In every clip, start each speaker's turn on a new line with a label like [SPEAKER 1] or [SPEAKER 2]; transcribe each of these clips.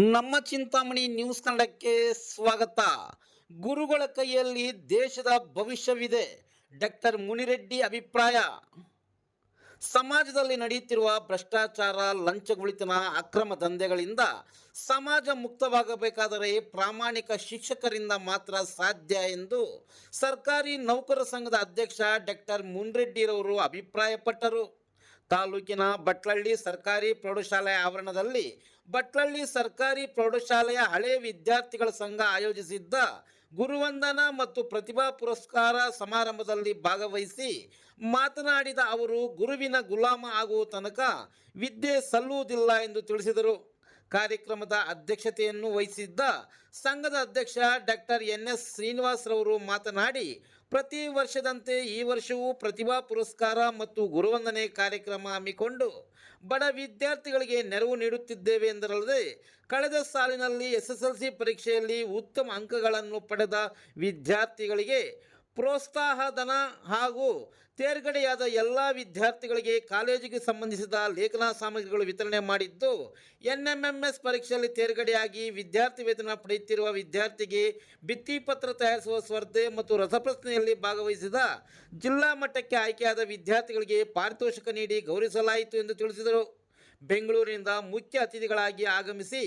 [SPEAKER 1] ನಮ್ಮ ಚಿಂತಾಮಣಿ ನ್ಯೂಸ್ ಕನ್ನಡಕ್ಕೆ ಸ್ವಾಗತ. ಗುರುಗಳ ಕೈಯಲ್ಲಿ ದೇಶದ ಭವಿಷ್ಯವಿದೆ. ಡಾಕ್ಟರ್ ಮುನಿರೆಡ್ಡಿ ಅಭಿಪ್ರಾಯ. ಸಮಾಜದಲ್ಲಿ ನಡೆಯುತ್ತಿರುವ ಭ್ರಷ್ಟಾಚಾರ, ಲಂಚಗುಳಿತನ, ಅಕ್ರಮ ದಂಧೆಗಳಿಂದ ಸಮಾಜ ಮುಕ್ತವಾಗಬೇಕಾದರೆ ಪ್ರಾಮಾಣಿಕ ಶಿಕ್ಷಕರಿಂದ ಮಾತ್ರ ಸಾಧ್ಯ ಎಂದು ಸರ್ಕಾರಿ ನೌಕರ ಸಂಘದ ಅಧ್ಯಕ್ಷ ಡಾಕ್ಟರ್ ಮುನ್ರೆಡ್ಡಿರವರು ಅಭಿಪ್ರಾಯಪಟ್ಟರು. ತಾಲೂಕಿನ ಬಟ್ಲಳ್ಳಿ ಸರ್ಕಾರಿ ಪ್ರೌಢಶಾಲೆಯ ಆವರಣದಲ್ಲಿ ಬಟ್ಲಳ್ಳಿ ಸರ್ಕಾರಿ ಪ್ರೌಢಶಾಲೆಯ ಹಳೆ ವಿದ್ಯಾರ್ಥಿಗಳ ಸಂಘ ಆಯೋಜಿಸಿದ್ದ ಗುರುವಂದನ ಮತ್ತು ಪ್ರತಿಭಾ ಪುರಸ್ಕಾರ ಸಮಾರಂಭದಲ್ಲಿ ಭಾಗವಹಿಸಿ ಮಾತನಾಡಿದ ಅವರು, ಗುರುವಿನ ಗುಲಾಮ ಆಗುವ ತನಕ ವಿದ್ಯೆ ಸಲ್ಲುವುದಿಲ್ಲ ಎಂದು ತಿಳಿಸಿದರು. ಕಾರ್ಯಕ್ರಮದ ಅಧ್ಯಕ್ಷತೆಯನ್ನು ವಹಿಸಿದ್ದ ಸಂಘದ ಅಧ್ಯಕ್ಷ ಡಾಕ್ಟರ್ ಎನ್ ಎಸ್ ಶ್ರೀನಿವಾಸರವರು ಮಾತನಾಡಿ, ಪ್ರತಿ ವರ್ಷದಂತೆ ಈ ವರ್ಷವೂ ಪ್ರತಿಭಾ ಪುರಸ್ಕಾರ ಮತ್ತು ಗುರುವಂದನೆ ಕಾರ್ಯಕ್ರಮ ಹಮ್ಮಿಕೊಂಡು ಬಡ ವಿದ್ಯಾರ್ಥಿಗಳಿಗೆ ನೆರವು ನೀಡುತ್ತಿದ್ದೇವೆ ಎಂದರಲ್ಲದೆ, ಕಳೆದ ಸಾಲಿನಲ್ಲಿ ಎಸ್ ಪರೀಕ್ಷೆಯಲ್ಲಿ ಉತ್ತಮ ಅಂಕಗಳನ್ನು ಪಡೆದ ವಿದ್ಯಾರ್ಥಿಗಳಿಗೆ ಪ್ರೋತ್ಸಾಹಧನ ಹಾಗೂ ತೇರ್ಗಡೆಯಾದ ಎಲ್ಲ ವಿದ್ಯಾರ್ಥಿಗಳಿಗೆ ಕಾಲೇಜಿಗೆ ಸಂಬಂಧಿಸಿದ ಲೇಖನ ಸಾಮಗ್ರಿಗಳು ವಿತರಣೆ ಮಾಡಿದ್ದು ಎನ್ ಎಂ ಎಂ ಎಸ್ ಪರೀಕ್ಷೆಯಲ್ಲಿ ತೇರ್ಗಡೆಯಾಗಿ ವಿದ್ಯಾರ್ಥಿ ವೇತನ ಪಡೆಯುತ್ತಿರುವ ವಿದ್ಯಾರ್ಥಿಗೆ ಭಿತ್ತಿಪತ್ರ ತಯಾರಿಸುವ ಸ್ಪರ್ಧೆ ಮತ್ತು ರಸಪ್ರಶ್ನೆಯಲ್ಲಿ ಭಾಗವಹಿಸಿದ ಜಿಲ್ಲಾ ಮಟ್ಟಕ್ಕೆ ಆಯ್ಕೆಯಾದ ವಿದ್ಯಾರ್ಥಿಗಳಿಗೆ ಪಾರಿತೋಷಕ ನೀಡಿ ಗೌರವಿಸಲಾಯಿತು ಎಂದು ತಿಳಿಸಿದರು. ಬೆಂಗಳೂರಿನಿಂದ ಮುಖ್ಯ ಅತಿಥಿಗಳಾಗಿ ಆಗಮಿಸಿ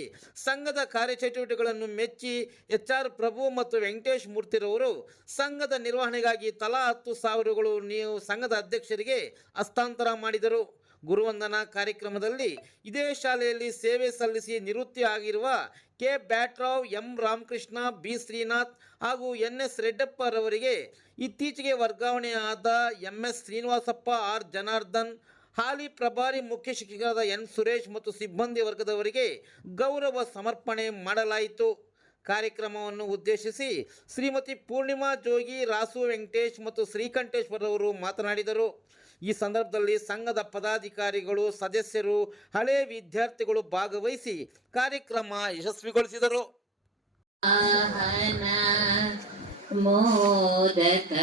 [SPEAKER 1] ಸಂಘದ ಕಾರ್ಯಚಟುವಟಿಕೆಗಳನ್ನು ಮೆಚ್ಚಿ ಎಚ್ ಆರ್ ಪ್ರಭು ಮತ್ತು ವೆಂಕಟೇಶ್ ಮೂರ್ತಿರವರು ಸಂಘದ ನಿರ್ವಹಣೆಗಾಗಿ ತಲಾ ಹತ್ತು ಸಾವಿರಗಳು ನೀವು ಸಂಘದ ಅಧ್ಯಕ್ಷರಿಗೆ ಹಸ್ತಾಂತರ ಮಾಡಿದರು. ಗುರುವಂದನಾ ಕಾರ್ಯಕ್ರಮದಲ್ಲಿ ಇದೇ ಶಾಲೆಯಲ್ಲಿ ಸೇವೆ ಸಲ್ಲಿಸಿ ನಿವೃತ್ತಿ ಆಗಿರುವ K. Byatrao, M. Ramakrishna, B. Srinath ಹಾಗೂ ಎನ್ ಎಸ್ ರೆಡ್ಡಪ್ಪರವರಿಗೆ ಇತ್ತೀಚೆಗೆ ವರ್ಗಾವಣೆಯಾದ M S Srinivasappa, R. Janardhan ಹಾಲಿ ಪ್ರಭಾರಿ ಮುಖ್ಯ ಶಿಕ್ಷಕರಾದ ಎನ್ ಸುರೇಶ್ ಮತ್ತು ಸಿಬ್ಬಂದಿ ವರ್ಗದವರಿಗೆ ಗೌರವ ಸಮರ್ಪಣೆ ಮಾಡಲಾಯಿತು ಕಾರ್ಯಕ್ರಮವನ್ನು ಉದ್ದೇಶಿಸಿ ಶ್ರೀಮತಿ ಪೂರ್ಣಿಮಾ ಜೋಗಿ ರಾಸು ವೆಂಕಟೇಶ್ ಮತ್ತು ಶ್ರೀಕಂಠೇಶ್ವರ್ ಅವರು ಮಾತನಾಡಿದರು ಈ ಸಂದರ್ಭದಲ್ಲಿ ಸಂಘದ ಪದಾಧಿಕಾರಿಗಳು ಸದಸ್ಯರು ಹಳೆ ವಿದ್ಯಾರ್ಥಿಗಳು ಭಾಗವಹಿಸಿ ಕಾರ್ಯಕ್ರಮ ಯಶಸ್ವಿಗೊಳಿಸಿದರು
[SPEAKER 2] ಆಹನ मोदकहस्ता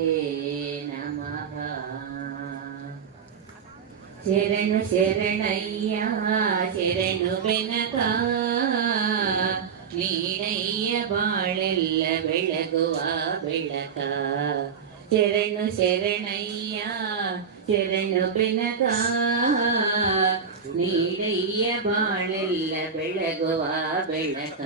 [SPEAKER 2] ಶರಣು ಶರಣಯ್ಯ, ಶರಣು ಬೆನಕ. ನೀನಯ್ಯ ಬಾಳೆಲ್ಲ ಬೆಳಗುವ ಬೆಳಕ. ಶರಣು ಶರಣಯ್ಯ, ಶರಣು ಬೆನಕ. ನೀನಯ್ಯ ಬಾಳೆಲ್ಲ ಬೆಳಗುವ ಬೆಳಕ.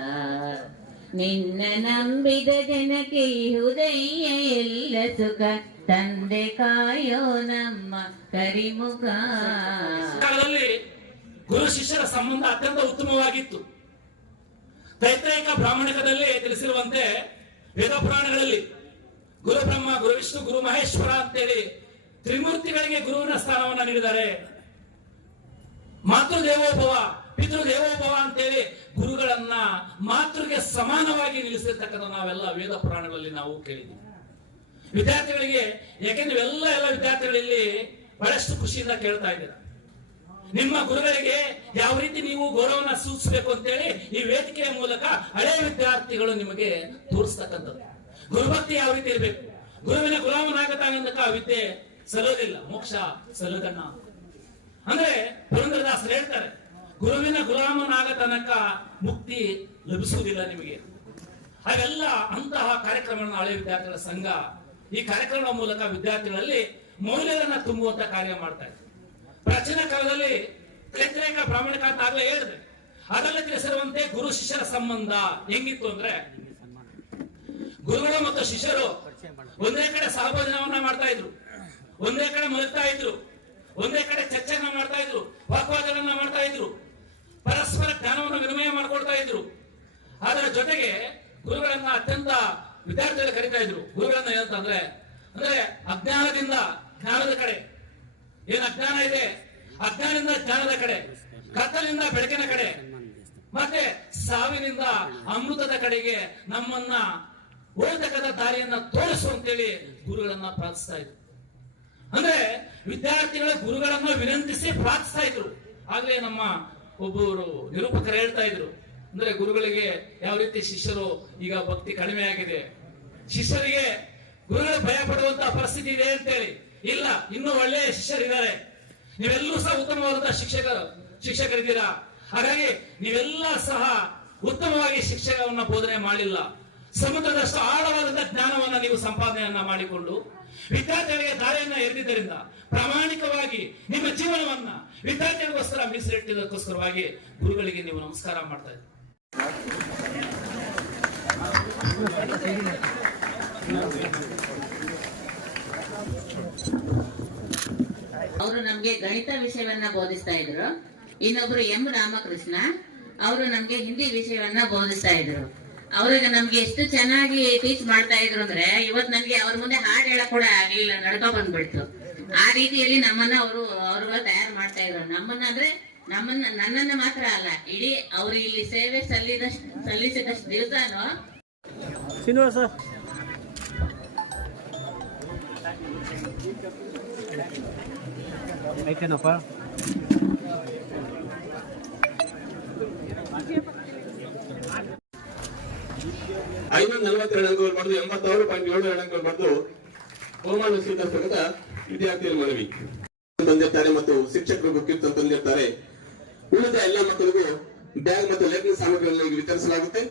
[SPEAKER 2] ನಿನ್ನ ನಂಬಿದ ಜನಕ್ಕೆ ಹೃದಯ ಎಲ್ಲ ಸುಖ. ತಂದೆ ಕಾಯೋ ನಮ್ಮ ಕರಿಮುಖ
[SPEAKER 3] ಕಾಲದಲ್ಲಿ ಗುರು ಶಿಷ್ಯರ ಸಂಬಂಧ ಅತ್ಯಂತ ಉತ್ತಮವಾಗಿತ್ತು. ತೈತ್ರೈಕ ಬ್ರಾಹ್ಮಣಿಕದಲ್ಲಿ ತಿಳಿಸಿರುವಂತೆ ವೇದ ಪುರಾಣಗಳಲ್ಲಿ ಗುರು ಬ್ರಹ್ಮ, ಗುರು ವಿಷ್ಣು, ಗುರು ಮಹೇಶ್ವರ ಅಂತೇಳಿ ತ್ರಿಮೂರ್ತಿಗಳಿಗೆ ಗುರುವಿನ ಸ್ಥಾನವನ್ನು ನೀಡಿದ್ದಾರೆ. ಮಾತೃ ದೇವೋಭವ ಪಿತೃ ದೇವೋಭವ ಅಂತೇಳಿ ಗುರುಗಳನ್ನ ಮಾತೃಗೆ ಸಮಾನವಾಗಿ ನಿಲ್ಲಿಸಿರ್ತಕ್ಕಂಥ ನಾವೆಲ್ಲ ವೇದ ಪುರಾಣಗಳಲ್ಲಿ ನಾವು ಕೇಳಿದ್ದೀವಿ. ವಿದ್ಯಾರ್ಥಿಗಳಿಗೆ, ಯಾಕೆಂದ್ರೆ ಎಲ್ಲ ಎಲ್ಲ ವಿದ್ಯಾರ್ಥಿಗಳಲ್ಲಿ ಬಹಳಷ್ಟು ಖುಷಿಯಿಂದ ಕೇಳ್ತಾ ಇದ್ದೀರಾ ನಿಮ್ಮ ಗುರುಗಳಿಗೆ ಯಾವ ರೀತಿ ನೀವು ಗೌರವನ ಸೂಚಿಸಬೇಕು ಅಂತೇಳಿ ಈ ವೇದಿಕೆಯ ಮೂಲಕ ಹಳೆ ವಿದ್ಯಾರ್ಥಿಗಳು ನಿಮಗೆ ತೋರಿಸ್ತಕ್ಕಂಥದ್ದು. ಗುರುಭಕ್ತಿ ಯಾವ ರೀತಿ ಇರಬೇಕು? ಗುರುವಿನ ಗುಲಾಮನಾಗತಕ್ಕ ವಿದ್ಯೆ ಸಲ್ಲೋದಿಲ್ಲ, ಮೋಕ್ಷ ಸಲ್ಲದಣ್ಣ ಅಂದ್ರೆ ಪುರಂದ್ರದಾಸರು ಹೇಳ್ತಾರೆ, ಗುರುವಿನ ಗುಲಾಮನಾಗ ತನಕ ಮುಕ್ತಿ ಲಭಿಸುವುದಿಲ್ಲ ನಿಮಗೆ. ಹಾಗೆಲ್ಲ ಅಂತಹ ಕಾರ್ಯಕ್ರಮಗಳನ್ನು ಹಳೆ ವಿದ್ಯಾರ್ಥಿಗಳ ಸಂಘ ಈ ಕಾರ್ಯಕ್ರಮ ಮೂಲಕ ವಿದ್ಯಾರ್ಥಿಗಳಲ್ಲಿ ಮೌಲ್ಯಗಳನ್ನ ತುಂಬುವಂತ ಕಾರ್ಯ ಮಾಡ್ತಾ ಇದ್ರು ಪ್ರಾಚೀನ ಕಾಲದಲ್ಲಿ ಕ್ಷೇತ್ರೇಕ ಪ್ರಾಮಾಣಿಕ ಅಂತ ಆಗ್ಲೇ ಹೇಳಿದ್ರೆ. ಅದರಲ್ಲಿ ತಿಳಿಸಿರುವಂತೆ ಗುರು ಶಿಷ್ಯರ ಸಂಬಂಧ ಹೆಂಗಿತ್ತು ಅಂದ್ರೆ ಗುರುಗಳು ಮತ್ತು ಶಿಷ್ಯರು ಒಂದೇ ಕಡೆ ಸಹಭೋಜನವನ್ನ ಮಾಡ್ತಾ ಇದ್ರು. ಒಂದೇ ಕಡೆ ಮಲಗ್ತಾ ಇದ್ರು. ಒಂದೇ ಕಡೆ ಚರ್ಚೆಯನ್ನ ಮಾಡ್ತಾ ಇದ್ರು. ವಾಕ್ವಾದಗಳನ್ನ ಮಾಡ್ತಾ ಇದ್ರು. ಪರಸ್ಪರ ಜ್ಞಾನವನ್ನು ವಿನಿಮಯ ಮಾಡ್ಕೊಳ್ತಾ ಇದ್ರು. ಅದರ ಜೊತೆಗೆ ಗುರುಗಳನ್ನ ಅತ್ಯಂತ ವಿದ್ಯಾರ್ಥಿಗಳು ಕರಿತಾ ಇದ್ರು. ಗುರುಗಳನ್ನ ಏನಂತಂದ್ರೆ ಅಂದ್ರೆ ಅಜ್ಞಾನದಿಂದ ಜ್ಞಾನದ ಕಡೆ. ಏನ್ ಅಜ್ಞಾನ ಇದೆ? ಅಜ್ಞಾನದಿಂದ ಜ್ಞಾನದ ಕಡೆ. ಕತ್ತಲಿಂದ ಬೆಳಕಿನ ಕಡೆ. ಮತ್ತೆ ಸಾವಿನಿಂದ ಅಮೃತದ ಕಡೆಗೆ ನಮ್ಮನ್ನ ಓದಕದ ದಾರಿಯನ್ನ ತೋರಿಸು ಅಂತೇಳಿ ಗುರುಗಳನ್ನ ಪ್ರಾರ್ಥಿಸ್ತಾ ಇದ್ರು. ಅಂದ್ರೆ ವಿದ್ಯಾರ್ಥಿಗಳ ಗುರುಗಳನ್ನ ವಿನಂತಿಸಿ ಪ್ರಾರ್ಥಿಸ್ತಾ ಇದ್ರು. ಆಗ್ಲೇ ನಮ್ಮ ಒಬ್ಬರು ನಿರೂಪಕರು ಹೇಳ್ತಾ ಇದ್ರು. ಅಂದ್ರೆ ಗುರುಗಳಿಗೆ ಯಾವ ರೀತಿ ಶಿಷ್ಯರು ಈಗ ಭಕ್ತಿ ಕಡಿಮೆ ಆಗಿದೆ? ಶಿಷ್ಯರಿಗೆ ಗುರುಗಳು ಭಯ ಪಡುವಂತ ಪರಿಸ್ಥಿತಿ ಇದೆ ಅಂತೇಳಿ. ಇಲ್ಲ, ಇನ್ನೂ ಒಳ್ಳೆಯ ಶಿಷ್ಯರಿದ್ದಾರೆ. ನೀವೆಲ್ಲರೂ ಸಹ ಉತ್ತಮವಾದಂತಹ ಶಿಕ್ಷಕರು ಶಿಕ್ಷಕರಿದ್ದೀರಾ? ಹಾಗಾಗಿ ನೀವೆಲ್ಲ ಸಹ ಉತ್ತಮವಾಗಿ ಶಿಕ್ಷಕವನ್ನ ಬೋಧನೆ ಮಾಡಿಲ್ಲ. ಸಮುದ್ರದಷ್ಟು ಆಳವಾದಂತಹ ಜ್ಞಾನವನ್ನ ನೀವು ಸಂಪಾದನೆಯನ್ನ ಮಾಡಿಕೊಂಡು, ವಿದ್ಯಾರ್ಥಿಗಳಿಗೆ ದಾರಿಯನ್ನ ಎರೆದಿದ್ದರಿಂದ, ಪ್ರಾಮಾಣಿಕವಾಗಿ ನಿಮ್ಮ ಜೀವನವನ್ನ ವಿದ್ಯಾರ್ಥಿಗಳಿಗೋಸ್ಕರ ಮೀಸಲಿಟ್ಟಿದ್ದಕ್ಕೋಸ್ಕರವಾಗಿ ಗುರುಗಳಿಗೆ ನೀವು ನಮಸ್ಕಾರ ಮಾಡ್ತಾ ಇದ್ದೀರಿ.
[SPEAKER 2] ಅವರು ನಮ್ಗೆ ಗಣಿತ ವಿಷಯವನ್ನ ಬೋಧಿಸ್ತಾ ಇದ್ರು. ಇನ್ನೊಬ್ರು ಎಂ ರಾಮಕೃಷ್ಣ, ಅವರು ನಮ್ಗೆ ಹಿಂದಿ ವಿಷಯವನ್ನ ಬೋಧಿಸ್ತಾ ಇದ್ರು. ಅವ್ರಿಗೆ ನಮ್ಗೆ ಎಷ್ಟು ಚೆನ್ನಾಗಿ ಟೀಚ್ ಮಾಡ್ತಾ ಇದ್ರು ಅಂದ್ರೆ, ಇವತ್ ನನ್ಗೆ ಅವ್ರ ಮುಂದೆ ಹಾಡು ಹೇಳಕ್ ಕೂಡ ಆಗ್ಲಿಲ್ಲ, ನಡ್ಕೊ ಬಂದ್ಬಿಡ್ತು ಆ ರೀತಿಯಲ್ಲಿ ನಮ್ಮನ್ನ ಅವರು ಅವ್ರ ತಯಾರು ಮಾಡ್ತಾ ಇದ್ರು. ನಮ್ಮನ್ನ ಅಂದ್ರೆ ನಮ್ಮನ್ನ ನನ್ನನ್ನ ಮಾತ್ರ ಅಲ್ಲ ಇಡೀ ಅವ್ರು ಇಲ್ಲಿ ಸೇವೆ ಸಲ್ಲಿದಷ್ಟು ಸಲ್ಲಿಸಿದಷ್ಟು ದಿವಸನು
[SPEAKER 4] ಶ್ರೀನಿವಾಸ. ಐತೇನಪ್ಪ
[SPEAKER 5] ಐನೂರ ನಲವತ್ತೆರಡು ಅಂಕಗಳು ಪಡೆದು ಎಂಬತ್ತಾರು ಪಾಯಿಂಟ್ ಏಳು ಎರಡು ಅಂಕಗಳು ಪಡೆದು ಬಹುಮಾನ ಸ್ವೀಕರಿಸತಕ್ಕಂತ ವಿದ್ಯಾರ್ಥಿಗಳ ಮನವಿ. ತಂದಿರ್ತಾರೆ ಮತ್ತು ಶಿಕ್ಷಕರು ಬುಕ್ಕಿರ್ತ ತಂದಿರ್ತಾರೆ ಉಳಿದ ಎಲ್ಲ ಮಕ್ಕಳಿಗೂ ಬ್ಯಾಗ್ ಮತ್ತು ಲೇಖನ ಸಾಮಗ್ರಿಗಳನ್ನು ಈಗ ವಿತರಿಸಲಾಗುತ್ತೆ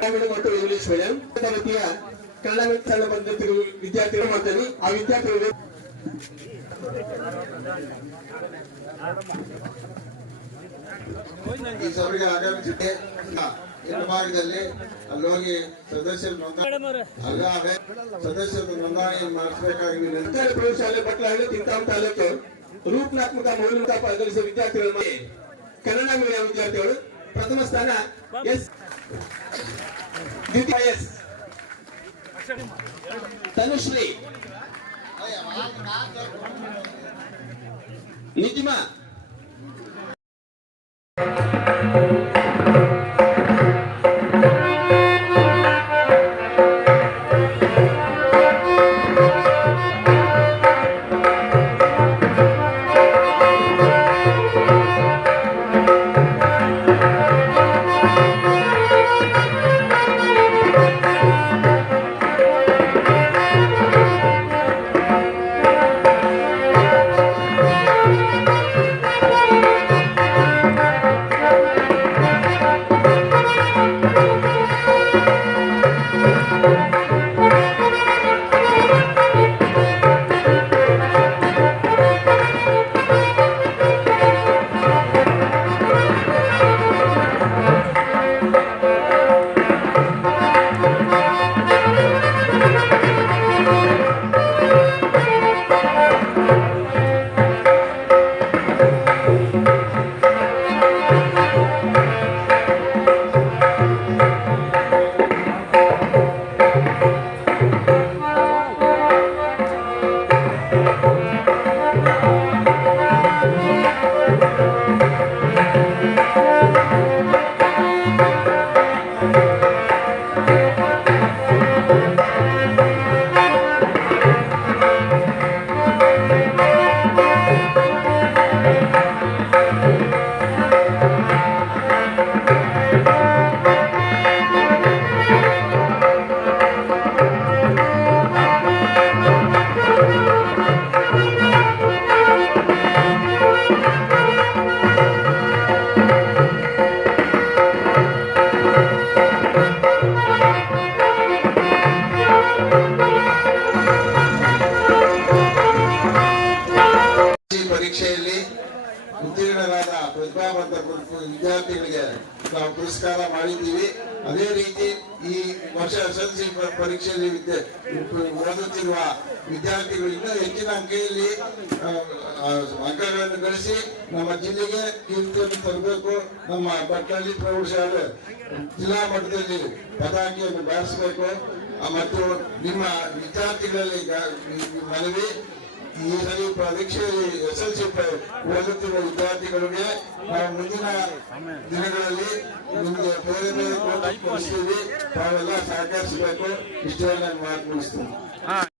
[SPEAKER 5] ಕನ್ನಡ ಮತ್ತು ಇಂಗ್ಲಿಷ್ ಮೀಡಿಯಂ ತರಗತಿಯ ಕನ್ನಡ ಕನ್ನಡ ಬಂದಿರುವ ವಿದ್ಯಾರ್ಥಿಗಳು ಮಾಡ್ತೇನೆ ಆ ವಿದ್ಯಾರ್ಥಿಗಳು
[SPEAKER 6] ಈ ಸಭೆಗೆ ಆಗಮಿಸಿದ್ದೆ ಇನ್ನು ಭಾಗದಲ್ಲಿ ಅಲ್ಲಿ ಹೋಗಿ ಸದಸ್ಯರು ನೋಂದಣಿ ಸದಸ್ಯರು ನೋಂದಣಿ ಮಾಡಿಸಬೇಕಾಗಿ
[SPEAKER 5] ಸರ್ಕಾರಿ ಪ್ರೌಢಶಾಲೆ ಬಟ್ಲಹಳ್ಳಿ ತಿಂತಾಂ ತಾಲೂಕು ರೂಪನಾತ್ಮಕ ಮೌಲ್ಯಯುತ ಎದುರಿಸಿದ ವಿದ್ಯಾರ್ಥಿಗಳ ಕನ್ನಡ ಮೀಡಿಯಂ ವಿದ್ಯಾರ್ಥಿಗಳು ಪ್ರಥಮ ಸ್ಥಾನ ಎಸ್. ದ್ವಿತೀಯ ಎಸ್. ತನುಶ್ರೀ. ನಿಜ್ಮಾ
[SPEAKER 6] ಮಾಡಿದ್ದೀವಿ. ಅದೇ ರೀತಿ ಈ ವರ್ಷ ಎಸ್ ಎಲ್ ಸಿ ಪರೀಕ್ಷೆಯಲ್ಲಿ ಓದುತ್ತಿರುವ ವಿದ್ಯಾರ್ಥಿಗಳಿಂದ ಹೆಚ್ಚಿನ ಅಂಕೆಯಲ್ಲಿ ಅಂಕಗಳನ್ನು ಗಳಿಸಿ ನಮ್ಮ ಜಿಲ್ಲೆಗೆ ಕೀರ್ತಿಯನ್ನು ತರಬೇಕು. ನಮ್ಮ ಭಟ್ಕಳ್ಳಿ ಪ್ರೌಢಶಾಲೆ ಜಿಲ್ಲಾ ಮಟ್ಟದಲ್ಲಿ ಪತಾಕಿಯನ್ನು ಬಾರಿಸಬೇಕು. ಮತ್ತು ನಿಮ್ಮ ವಿದ್ಯಾರ್ಥಿಗಳಲ್ಲಿ ಮನವಿ ಈ ಪರೀಕ್ಷೆಯಲ್ಲಿ ಎಸ್ ಎಲ್ ಸಿ ಓದುತ್ತಿರುವ ವಿದ್ಯಾರ್ಥಿಗಳಿಗೆ ನಾವು ಮುಂದಿನ ದಿನಗಳಲ್ಲಿ ನಿಮಗೆ ಬೇರೆ ಬೇರೆ ಕೊಡಿಸ್ತೀವಿ ಸಹಕರಿಸಬೇಕು. ಇಷ್ಟೇ ನಾನು ಮಾತು